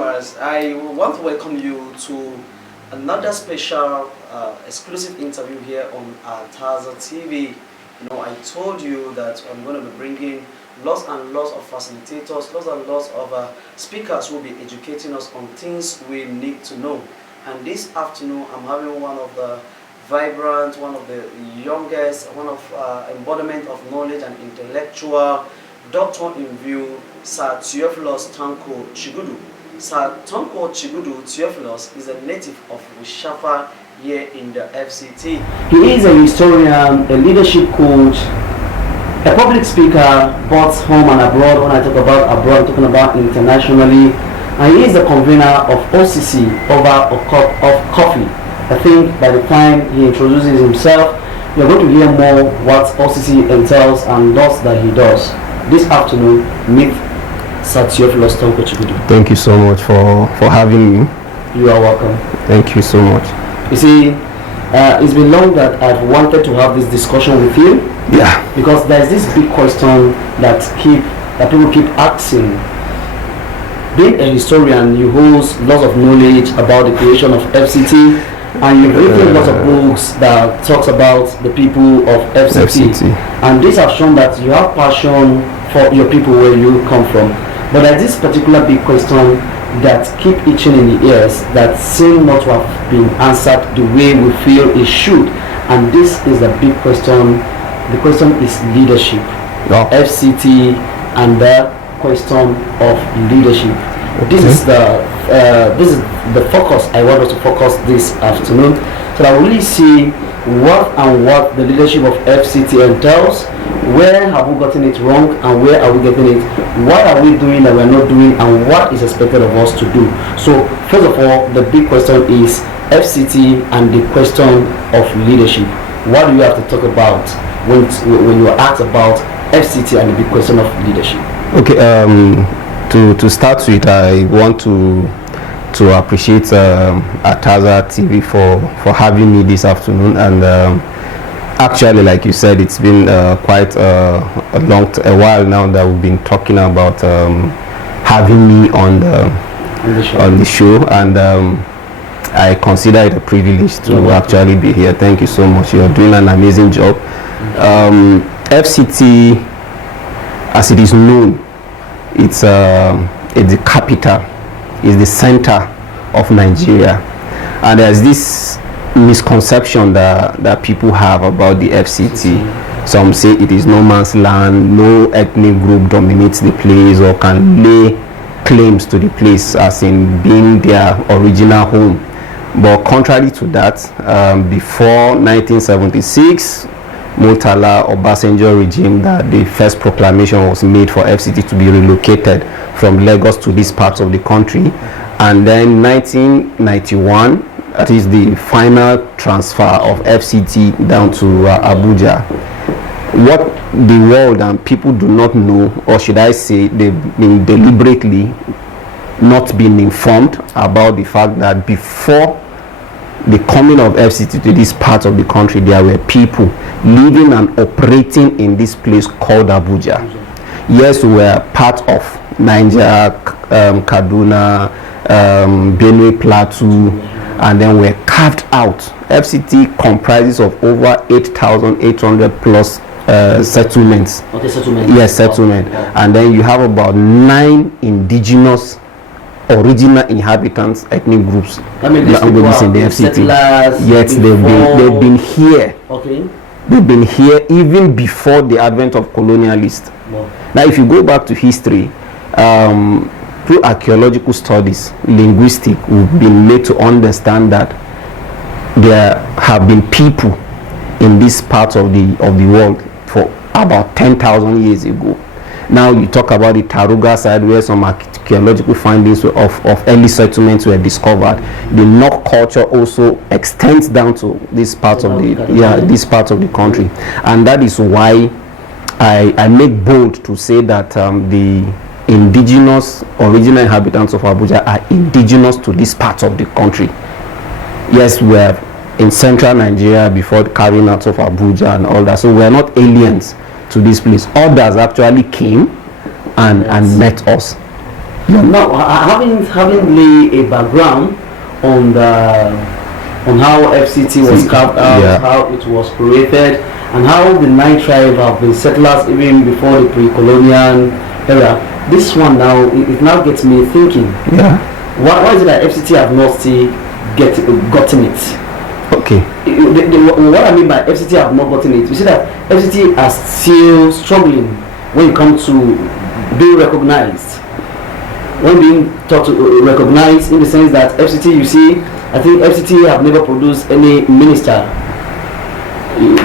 viewers, I want to welcome you to another special exclusive interview here on Taza TV. You know, I told you that I'm going to be bringing lots and lots of facilitators, lots and lots of speakers who will be educating us on things we need to know. And this afternoon, I'm having one of the vibrant, one of the youngest, one of embodiment of knowledge and intellectual doctor in view, Sir Theophilus Tanko Chigudu. Sir Tanko Chigudu Theophilus is a native of Wishafa here in the FCT. He is a historian, a leadership coach, a public speaker, both home and abroad. When I talk about abroad, I'm talking about internationally. And he is the convener of OCC over a cup of coffee. I think by the time he introduces himself, you're going to hear more what OCC entails and does that he does. This afternoon, meet Sir Theophilus Tanko Chigudu. Thank you so much for having me. You are welcome. Thank you so much. You see, it's been long that I've wanted to have this discussion with you. Yeah. Because there's this big question that people keep asking. Being a historian, you hold lots of knowledge about the creation of FCT, and you've written lots of books that talks about the people of FCT. And these have shown that you have passion for your people where you come from. But there's this particular big question that keep itching in the ears that seem not to have been answered the way we feel it should. And this is a big question. The question is leadership. Yeah. FCT and the question of leadership. This is the focus I want us to focus this afternoon, so that we really see what the leadership of FCT entails. Where have we gotten it wrong and where are we getting it? What are we doing that we're not doing and what is expected of us to do? So first of all, the big question is FCT and the question of leadership. What do you have to talk about when you are asked about FCT and the big question of leadership? Okay, to start with, I want to appreciate Ataza TV for having me this afternoon. And actually, like you said, it's been quite a while now that we've been talking about having me on the show, and I consider it a privilege to actually be here. Thank you so much. You're doing an amazing job. FCT, as it is known, it's the capital, it's the center of Nigeria, and there's this misconception that people have about the FCT. Some say it is no man's land, no ethnic group dominates the place or can lay claims to the place as in being their original home. But contrary to that, before 1976, Murtala Obasanjo regime, that the first proclamation was made for FCT to be relocated from Lagos to this part of the country, and then 1991, that is the final transfer of FCT down to Abuja. What the world and people do not know, or should I say they've been deliberately not been informed about the fact that before the coming of FCT to this part of the country, there were people living and operating in this place called Abuja. Yes, we were part of Niger, Kaduna, Benue Plateau, and then we're carved out. FCT comprises of over 8,800 plus settlements. Okay, settlement. Yes, settlement. Oh. And then you have about 9 indigenous original inhabitants, ethnic groups, languages in the FCT. Yes, they've been here. Okay. They've been here even before the advent of colonialists. Wow. Now, if you go back to history, through archaeological studies, linguistics, we've been made to understand that there have been people in this part of the world for about 10,000 years ago. Now you talk about the Taruga side, where some archaeological findings of early settlements were discovered. The Nok culture also extends down to this part of the country, and that is why I make bold to say that the indigenous original inhabitants of Abuja are indigenous to this part of the country. Yes, we are in central Nigeria before carrying out of Abuja and all that, so we are not aliens to this place. Others actually came and met us. Now, having laid a background on how FCT was carved out, how it was created, and how the 9 tribes have been settlers even before the pre-colonial era. This one now, it now gets me thinking. Yeah. Why is it that FCT have not still gotten it? Okay. What I mean by FCT have not gotten it, you see that FCT are still struggling when it comes to being recognized. When being taught to recognize, in the sense that FCT, you see, I think FCT have never produced any minister,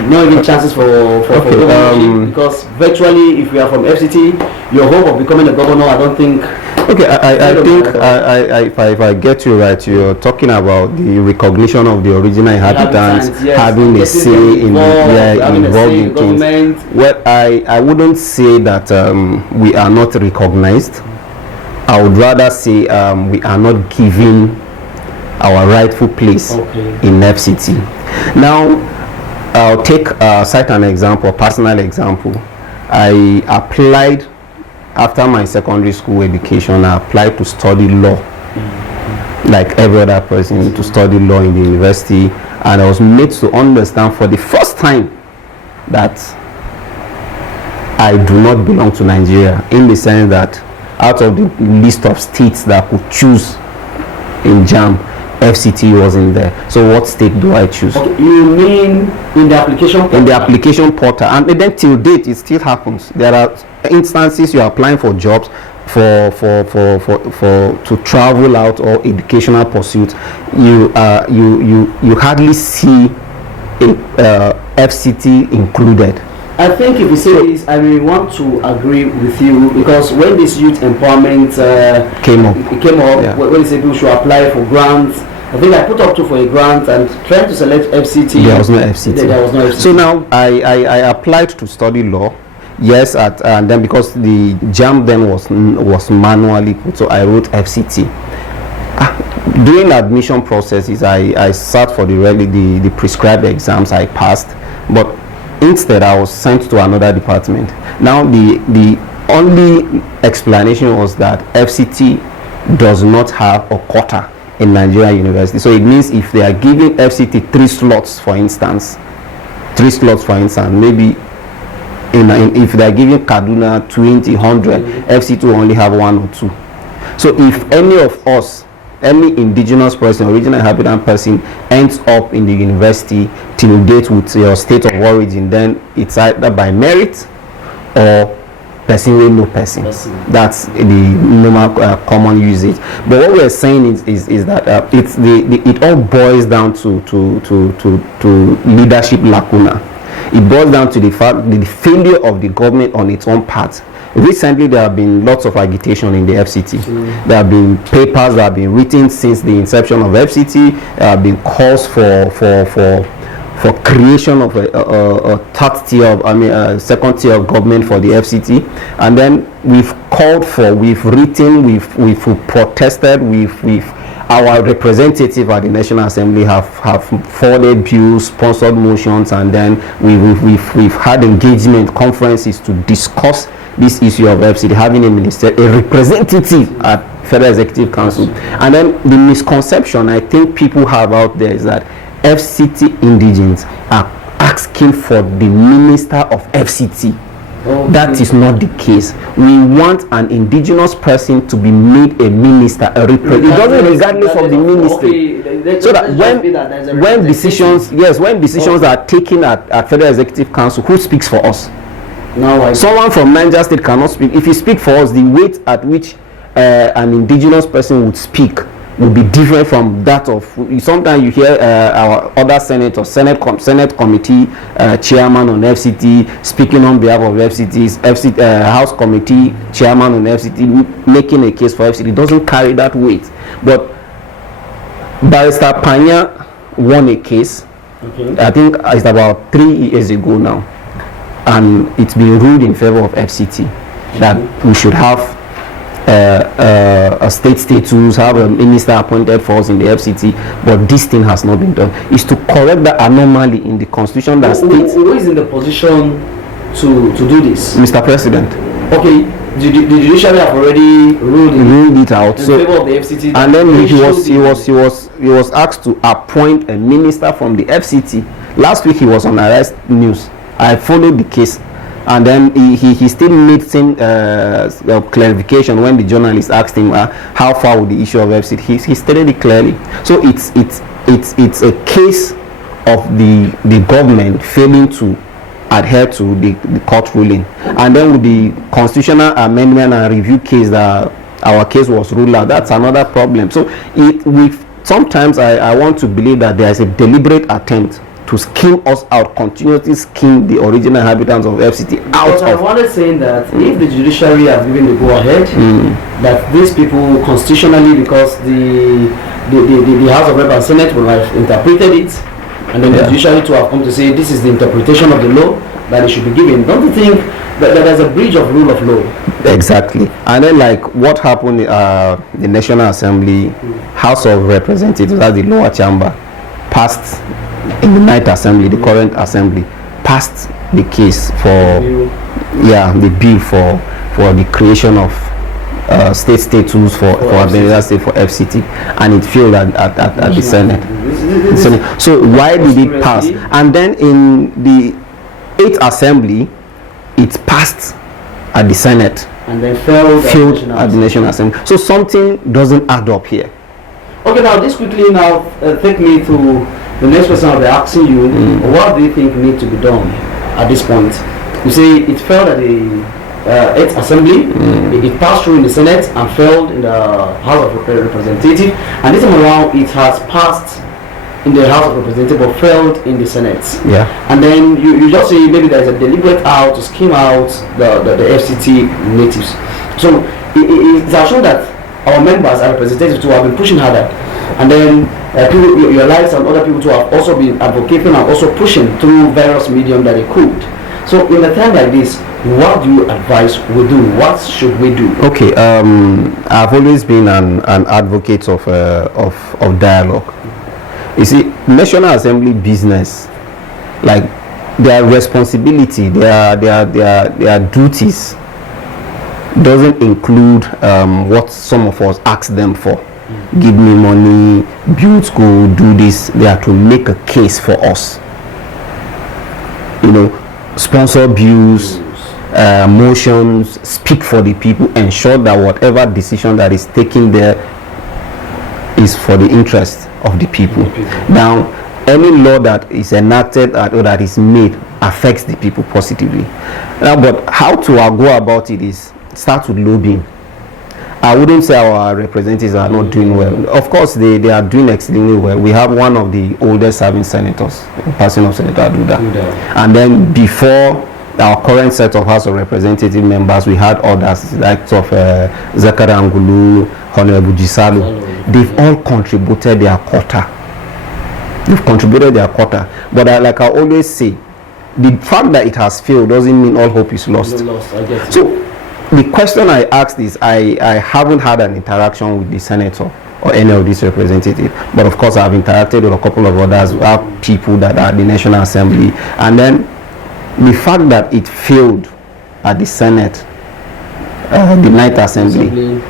not even chances for governorship, because virtually, if you are from FCT, your hope of becoming a governor, I don't think. Okay, I think if I get you right, you're talking about the recognition of the original inhabitants yes, having a say in involved in things. Well, I wouldn't say that we are not recognized. I would rather say we are not given our rightful place in FCT. Now, I'll cite an example, a personal example. I applied after my secondary school education. I applied to study law, like every other person, to study law in the university, and I was made to understand for the first time that I do not belong to Nigeria, in the sense that out of the list of states that could choose in JAMB, FCT wasn't there. So what state do I choose? Okay, you mean in the application portal? In the application portal, and then till date it still happens. There are instances you are applying for jobs for to travel out or educational pursuits. You hardly see a FCT included. I think if you say this, I will want to agree with you, because when this youth empowerment came up, yeah, when they said people should apply for grants, I think I put up for a grant and trying to select FCT. There was no FCT. There was no FCT. So now I applied to study law. Yes, and then because the JAMB then was manually put, so I wrote FCT. During the admission processes, I sat for the prescribed exams. I passed, but instead I was sent to another department. Now the only explanation was that FCT does not have a quota in Nigeria university. So it means if they are giving FCT 3 slots, for instance, maybe if they are giving Kaduna 20, 100, FCT will only have 1 or 2. So if any of us, any indigenous person, original inhabitant person, ends up in the university till date with your state of origin, then it's either by merit or person with no person. That's the normal common usage. But what we're saying is that it all boils down to leadership lacuna. It boils down to the fact the failure of the government on its own part. Recently, there have been lots of agitation in the FCT. There have been papers that have been written since the inception of FCT. There have been calls for creation of a third tier, second tier of government for the FCT. And then we've called for, we've written, we've protested, our representative at the National Assembly have forwarded bills, sponsored motions, and then we've had engagement conferences to discuss this issue of FCT, having a representative at Federal Executive Council. And then the misconception I think people have out there is that FCT indigents are asking for the minister of FCT. That is not the case. We want an indigenous person to be made a minister, a representative. It doesn't regardless of the ministry. So that when decisions are taken at Federal Executive Council, who speaks for us? Someone from Niger State cannot speak. If you speak for us, the weight at which an indigenous person would speak will be different from that of. Sometimes you hear our other senate committee chairman on FCT speaking on behalf of FCT's House committee chairman on FCT making a case for FCT. It doesn't carry that weight. But Barrister Panya won a case. I think it's about 3 years ago now, and it's been ruled in favor of FCT that we should have a state status, have a minister appointed for us in the FCT, but this thing has not been done. Is to correct that anomaly in the constitution that states. Who is in the position to do this? Mr. President. Okay, the judiciary have already ruled it out. in So, favor of the FCT. and then he was asked to appoint a minister from the FCT. Last week he was on Arrest News. I followed the case, and then he still made some clarification when the journalist asked him how far with the issue of FCT. He stated it clearly. So it's a case of the government failing to adhere to the court ruling, and then with the constitutional amendment and review case that our case was ruled out, that's another problem. So sometimes I want to believe that there is a deliberate attempt to skim us out, continuously skim the original inhabitants of FCT out. Because I wanted saying that if the judiciary have given the go ahead, that these people constitutionally, because the House of Rep and Senate will have interpreted it, and then the judiciary to have come to say this is the interpretation of the law that it should be given. Don't you think that there's a breach of rule of law? Exactly. And then like what happened the National Assembly, House of Representatives, that's the lower chamber, passed in the ninth assembly, the current assembly, passed the case for the bill for the creation of state statutes for Benue State for FCT, and it failed at the Senate. So why did it pass? And then in the 8th assembly, it passed at the Senate and then failed at the National Assembly. So something doesn't add up here. Okay, now this quickly now take me to the next question I'll be asking you. What do you think needs to be done at this point? You say it failed at the 8th assembly, it passed through in the Senate and failed in the House of Representatives, and this time around it has passed in the House of Representatives but failed in the Senate. Yeah. And then you just say maybe there's a deliberate out to skim out the FCT natives. So it has shown that our members and representatives too have been pushing harder, and then people, your likes and other people too have also been advocating and also pushing through various medium that they could. So in a time like this, what do you advise we do? What should we do? Okay, I've always been an advocate of dialogue. You see, National Assembly business, like their responsibility, their duties, doesn't include what some of us ask them for. Give me money, build school, do this. They are to make a case for us. You know, sponsor bills, motions, speak for the people, ensure that whatever decision that is taken there is for the interest of the people. Now, any law that is enacted or that is made affects the people positively. Now, but how to go about it is start with lobbying. I wouldn't say our representatives are not doing well. Of course, they are doing extremely well. We have one of the oldest serving senators, the person of Senator Aduda. And then before our current set of House of Representative members, we had others like Zakari Angulu, Honorable Gisalu. They've all contributed their quota. But like I always say, the fact that it has failed doesn't mean all hope is lost. So the question I asked is, I haven't had an interaction with the senator or any of these representatives, but of course I've interacted with a couple of others, people that are at the National Assembly, and then the fact that it failed at the Senate, the ninth assembly,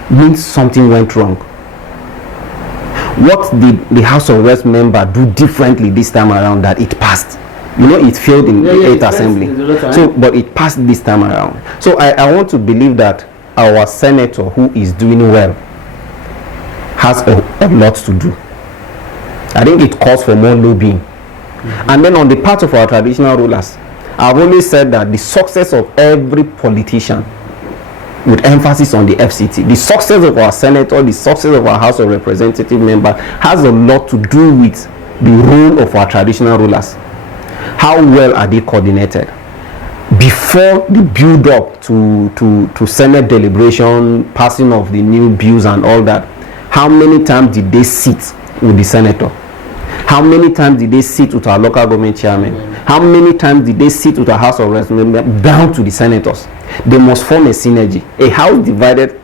means something went wrong. What did the House of Reps member do differently this time around that it passed? You know, it failed in the 8th assembly. So, but it passed this time around. So I want to believe that our senator, who is doing well, has a lot to do. I think it calls for more lobbying. And then on the part of our traditional rulers, I've always said that the success of every politician, with emphasis on the FCT, the success of our senator, the success of our House of Representative member, has a lot to do with the role of our traditional rulers. How well are they coordinated? Before the build up to Senate deliberation, passing of the new bills and all that, how many times did they sit with the senator? How many times did they sit with our local government chairman? How many times did they sit with our House of Representatives down to the senators? They must form a synergy. A house divided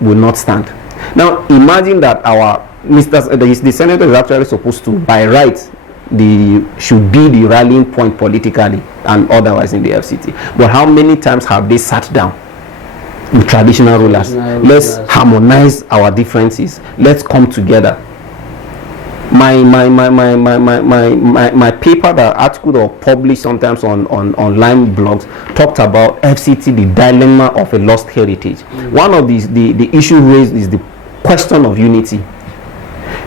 will not stand. Now imagine that the senator is actually supposed to, by right, should be the rallying point politically and otherwise in the FCT. But how many times have they sat down with traditional rulers. Let's harmonize our differences. Let's come together. My paper, the article that was published sometimes on online blogs, talked about FCT, the dilemma of a lost heritage. One of the issue raised is the question of unity.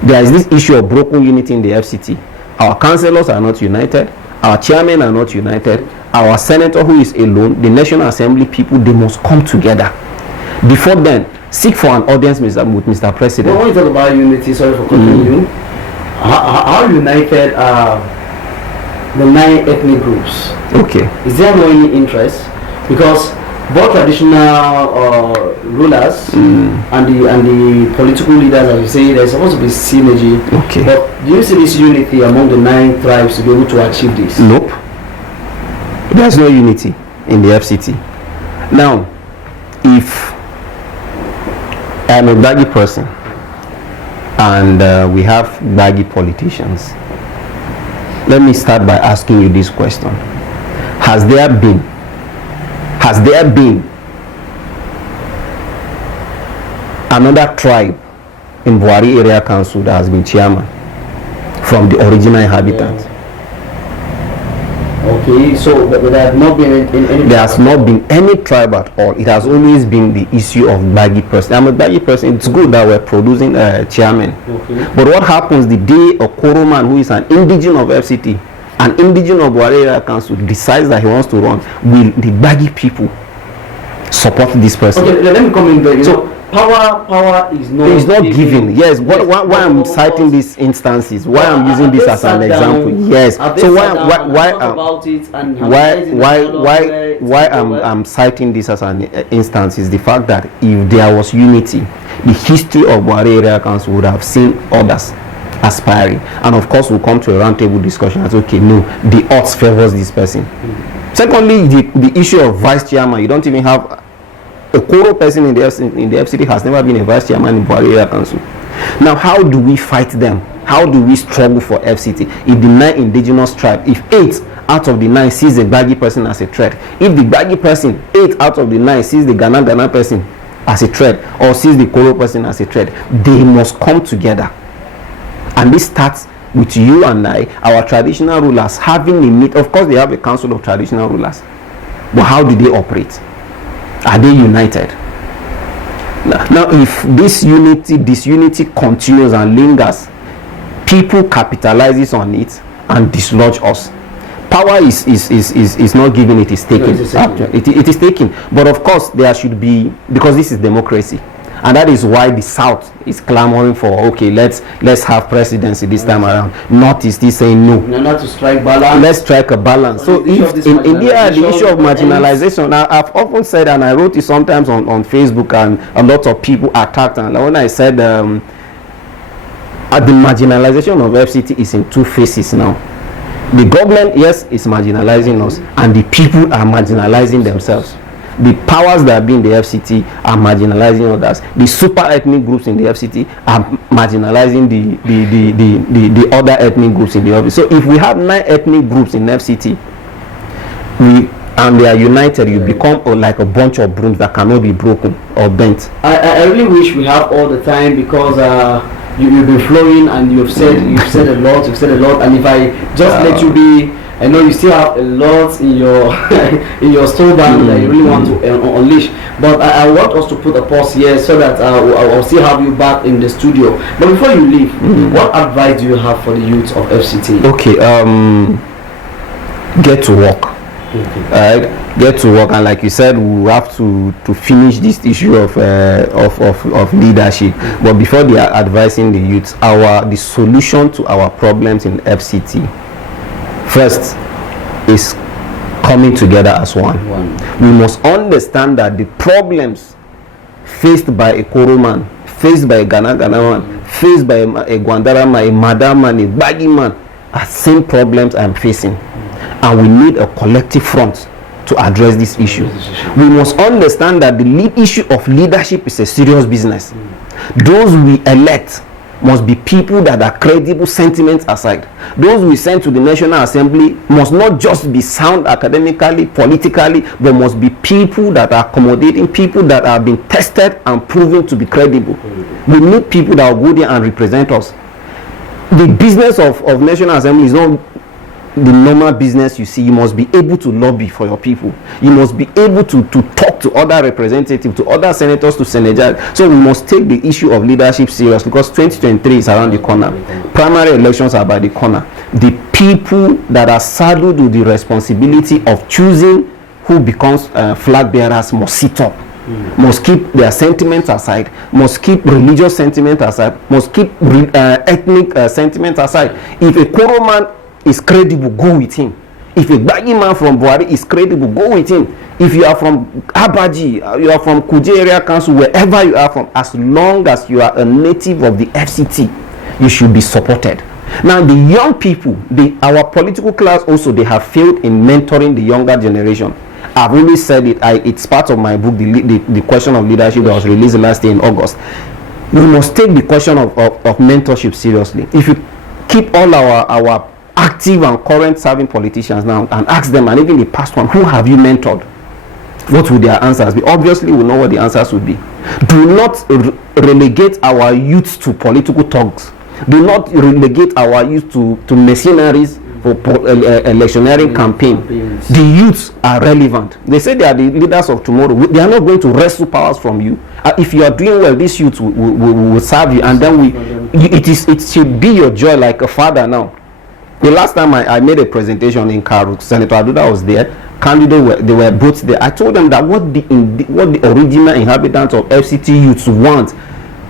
There is this issue of broken unity in the FCT. Our councillors are not united. Our chairmen are not united. Our senator who is alone, the National Assembly people, they must come together. Before then, seek for an audience with Mr. President. When you talk about unity, sorry for cutting you, how united are the 9 ethnic groups? Okay. Is there no any interest? Because both traditional rulers and the political leaders, as you say, there's supposed to be synergy. Okay. But do you see this unity among the 9 tribes to be able to achieve this? Nope. There's no unity in the FCT. Now, if I'm a baggy person and we have baggy politicians, let me start by asking you this question. Has there been another tribe in Buhari Area Council that has been chairman from the original inhabitants? Okay, so but there has not been any. There has not been any tribe at all. It has always been the issue of baggy person. I'm a baggy person. It's good that we're producing a chairman. Okay. But what happens the day a Koro man who is an indigene of FCT, an indigene of Buhari Area Council, decides that he wants to run? Will the baggy people support this person? Okay, let me come in there. So power is not given. Yes. Why I'm citing these instances? Why I'm using this as an example? Yes. So why I'm citing this as an instance is the fact that if there was unity, the history of Buhari Area Council would have seen others aspiring, and of course we'll come to a roundtable discussion as okay, no, the odds favors this person. Secondly, the issue of vice chairman, you don't even have a Koro person in the FCT has never been a vice chairman in Buhari Area Council. Now, how do we fight them? How do we struggle for FCT? If the 9 indigenous tribes, if 8 out of the 9 sees a baggy person as a threat, if the baggy person, 8 out of the 9 sees the Ghana person as a threat, or sees the Koro person as a threat, they must come together. And this starts with you and I, our traditional rulers, having a meet. Of course, they have a council of traditional rulers, but how do they operate? Are they united? Now, if this unity continues and lingers, people capitalizes on it and dislodge us. Power is not given, it is taken. It is taken. But of course, there should be, because this is democracy, and that is why the South is clamoring for, okay, let's have presidency this time around. North is still saying no. Not to strike balance. Let's strike a balance. So if in India, the issue of marginalization, now I've often said, and I wrote it sometimes on Facebook, and a lot of people attacked, and when I said the marginalization of FCT is in 2 phases now. The government, yes, is marginalizing us, and the people are marginalizing themselves. The powers that be in the FCT are marginalizing others. The super ethnic groups in the FCT are marginalizing the other ethnic groups in the FCT. So if we have 9 ethnic groups in FCT, and they are united, you become like a bunch of brooms that cannot be broken or bent. I really wish we have all the time, because you've been flowing and you've said a lot, and if I just let you be, I know you still have a lot in your in your store bank that you really want to unleash, but I want us to put a pause here so that I'll still have you back in the studio. But before you leave, what advice do you have for the youth of FCT? Okay, get to work. Get to work, and like you said, we have to finish this issue of leadership. But before they are advising the youth, the solution to our problems in FCT first is coming together as one. We must understand that the problems faced by a Koro man, faced by a Ghana man, faced by a Gwandara man, a Madam man, a Baggy man, are same problems I'm facing, and we need a collective front to address this issue. We must understand that the issue of leadership is a serious business. Those we elect must be people that are credible, sentiments aside. Those we send to the National Assembly must not just be sound academically, politically, but must be people that are accommodating, people that have been tested and proven to be credible. We need people that will go there and represent us. The business of National Assembly is not the normal business you see. You must be able to lobby for your people. You must be able to talk to other representatives, to other senators, to senators. So we must take the issue of leadership serious, because 2023 is around the corner. Primary elections are by the corner. The people that are saddled with the responsibility of choosing who becomes flag bearers must sit up. Must keep their sentiments aside, must keep religious sentiments aside, must keep ethnic sentiments aside. If a Koro man is credible, go with him. If a Bagi man from Buhari is credible, go with him. If you are from Abaji, you are from Kuje Area Council, wherever you are from, as long as you are a native of the FCT, you should be supported. Now, the young people, our political class also, they have failed in mentoring the younger generation. I've always said it. It's part of my book, the question of leadership, that was released last year in August. We must take the question of mentorship seriously. If you keep all our active and current serving politicians now and ask them, and even the past one, who have you mentored? What would their answers be? Obviously, we know what the answers would be. Do not relegate our youth to political thugs. Do not relegate our youth to mercenaries for electioneering campaign. The youths are relevant. They say they are the leaders of tomorrow. They are not going to wrestle powers from you. If you are doing well, these youths will serve you, and then it should be your joy like a father now. The last time I made a presentation in Karu, Senator Aduda was there. Candidates they were both there. I told them that what the original inhabitants of FCT youths want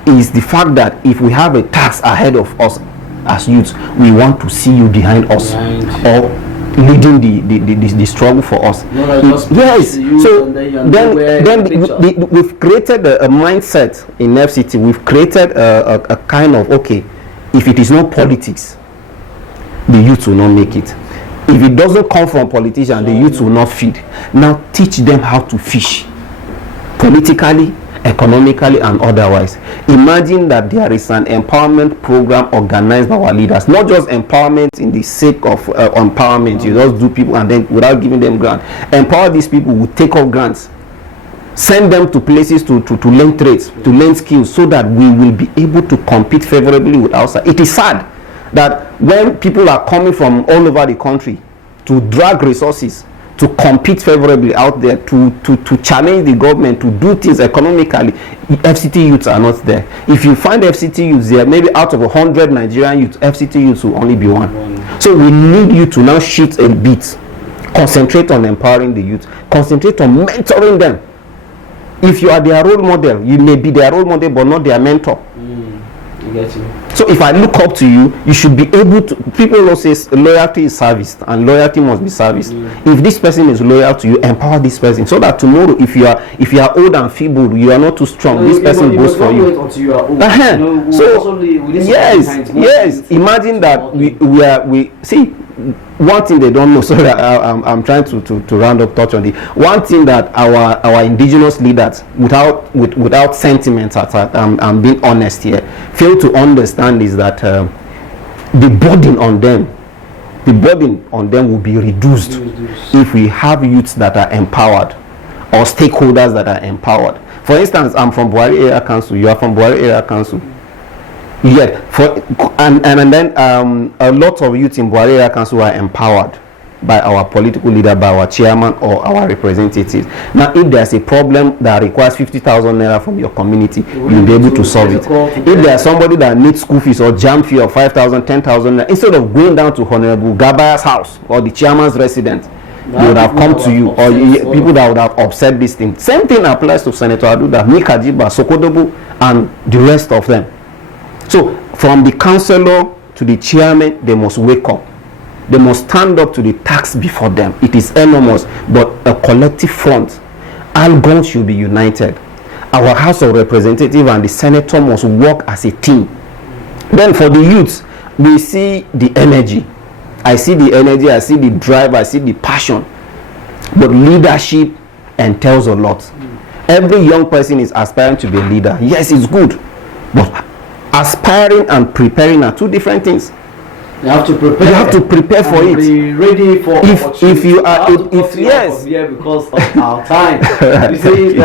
is the fact that if we have a task ahead of us as youths, we want to see you behind us or leading the struggle for us. Yes. So then we've created a mindset in FCT. We've created a kind of, okay, if it is not politics, the youth will not make it. If it doesn't come from politicians, the youth will not feed. Now teach them how to fish, politically, economically, and otherwise. Imagine that there is an empowerment program organized by our leaders, not just empowerment in the sake of empowerment. You just do people and then without giving them grant. Empower these people who take off grants, send them to places to learn trades, to learn skills, so that we will be able to compete favorably with outside. It is sad that when people are coming from all over the country to drag resources, to compete favorably out there, to challenge the government, to do things economically, FCT youths are not there. If you find FCT youths there, maybe out of 100 Nigerian youths, FCT youths will only be one. So we need you to now shift a bit, concentrate on empowering the youth, concentrate on mentoring them. If you are their role model, you may be their role model but not their mentor. I get you. So if I look up to you, you should be able to. People will say loyalty is service, and loyalty must be serviced. If this person is loyal to you, empower this person, so that tomorrow, if you are old and feeble, you are not too strong. This person goes for you. You are old. So yes. Imagine that we see. One thing they don't know. Sorry, I'm trying to round up, touch on the one thing that our indigenous leaders, without sentiments, I'm being honest here, fail to understand is that the burden on them will be reduced if we have youths that are empowered or stakeholders that are empowered. For instance, I'm from Buhari Area Council. You are from Buhari Area Council. Yeah, and then a lot of youth in Buhari Area Council are empowered by our political leader, by our chairman or our representatives. Now, if there's a problem that requires 50,000 naira from your community, you'll be able to solve it. If there's somebody that needs school fees or jam fee of 5,000, 10,000 naira, instead of going down to Honorable Gabaya's house or the chairman's residence, they would have come to you, or people that would have upset this thing. Same thing applies to Senator Aduda, Mikajiba, Sokodobu, and the rest of them. So from the councillor to the chairman, they must wake up. They must stand up to the task before them. It is enormous, but a collective front. All guns should be united. Our House of Representatives and the Senator must work as a team. Then for the youths, we see the energy. I see the energy, I see the drive, I see the passion. But leadership entails a lot. Every young person is aspiring to be a leader. Yes, it's good. But aspiring and preparing are two different things. You have to prepare. You have to prepare for it. Be ready for if you are if yes. Here because of our time. You see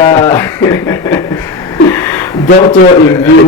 Doctor in view,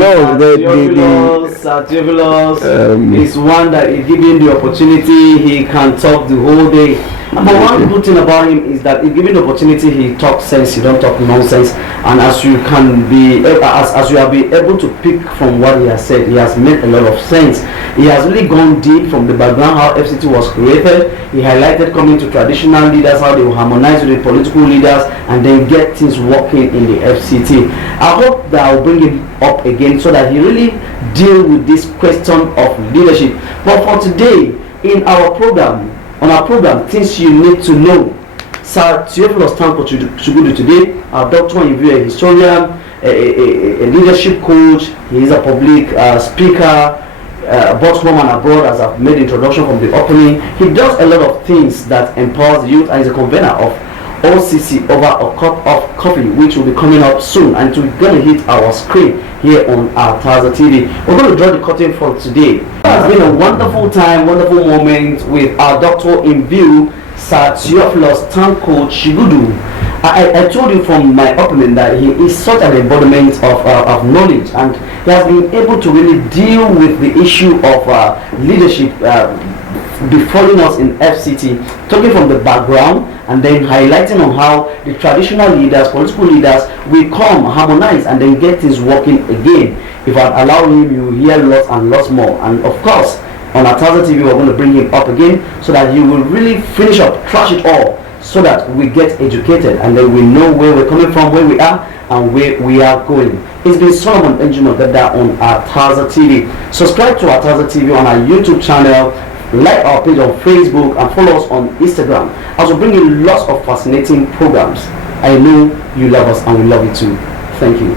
Theophilus is one that is given the opportunity, he can talk the whole day. But one good thing about him is that if given the opportunity, he talks sense, he don't talk nonsense. And as you can be, as you have been able to pick from what he has said, he has made a lot of sense. He has really gone deep from the background, how FCT was created. He highlighted coming to traditional leaders, how they will harmonize with the political leaders, and then get things working in the FCT. I hope that I will bring him up again so that he really deal with this question of leadership. But for today, in our program, things you need to know. Sir Theophilus Tanko Chigudu today, our doctor in view, a historian, a leadership coach. He is a public speaker, both home and abroad, as I've made introduction from the opening. He does a lot of things that empowers the youth, and is a convener of OCC over a cup of coffee, which will be coming up soon, and we're going to hit our screen here on our Taza TV. We're going to draw the curtain for today. It has been a wonderful time, wonderful moment with our doctor in view, Sir Theophilus Tanko Chigudu. I told you from my opening that he is such an embodiment of knowledge, and he has been able to really deal with the issue of leadership befalling us in FCT, talking from the background and then highlighting on how the traditional leaders, political leaders will come, harmonize, and then get things working again. If I allow him, you hear lots and lots more. And of course, on our Taza TV, we're going to bring him up again so that he will really finish up, trash it all, so that we get educated and then we know where we're coming from, where we are, and where we are going. It's been Solomon Engineer that on our Taza TV. Subscribe to our Taza TV on our YouTube channel, like our page on Facebook, and follow us on Instagram, as we bring you lots of fascinating programs. I know you love us and we love you too. Thank you.